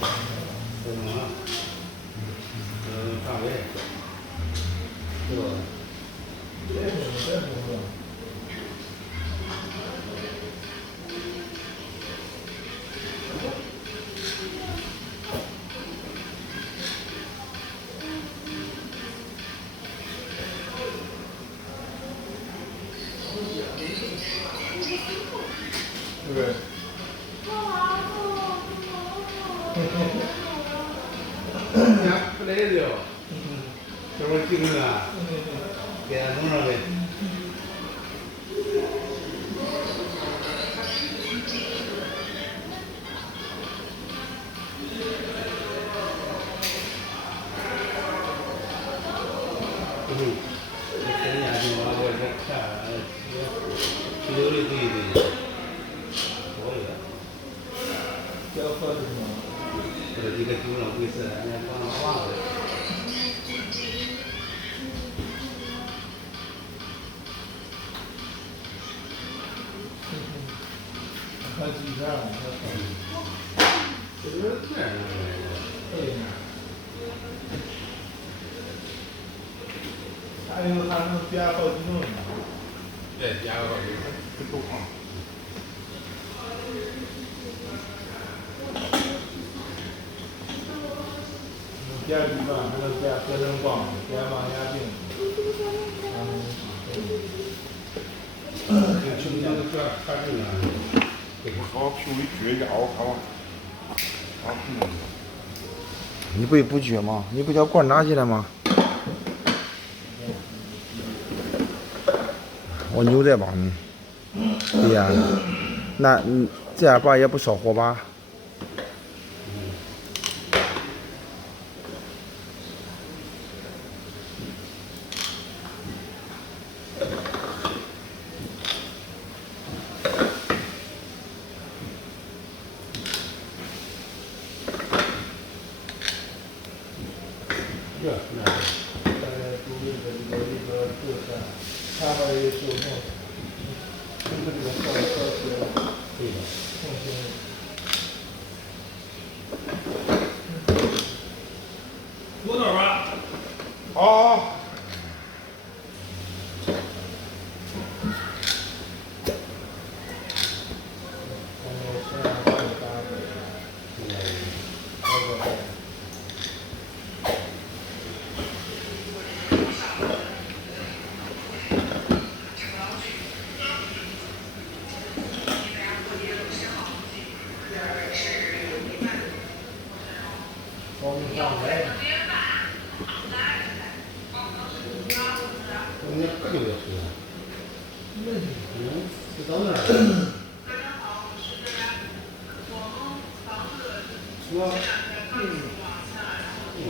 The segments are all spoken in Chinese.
不能了，上位，是吧？是不是？你还不来了？这会儿精神啊，给他弄上呗。人家就往我这看，有的对对，可以。要喝什么？这几个酒上回事，人家光忘了。看几片了？这是这样的。对呀。还有还能加好几种呢。对，加个好几种，不够胖。加鸡蛋，还能加合成棒，加王牙病。这青椒这看这个，好修理绝家伙，看吧。你不撅吗？你不叫罐拿起来吗？我扭这把呢。对呀，那这样把也不烧火把。这那。注意这个就是下边也修正，这个小对的。重新。多少吧？好。人家喝酒也喝。就到那儿。我，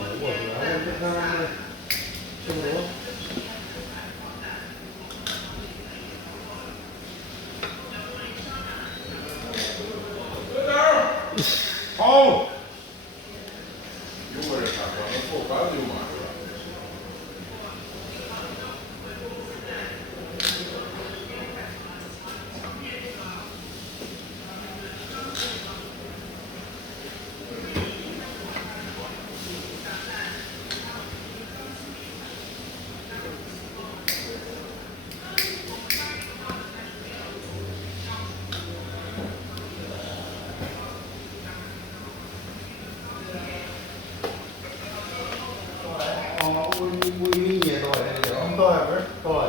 我这看差不多。好。有个人看，那后干就嘛。我以为你也到这个地方。到那边儿。到了。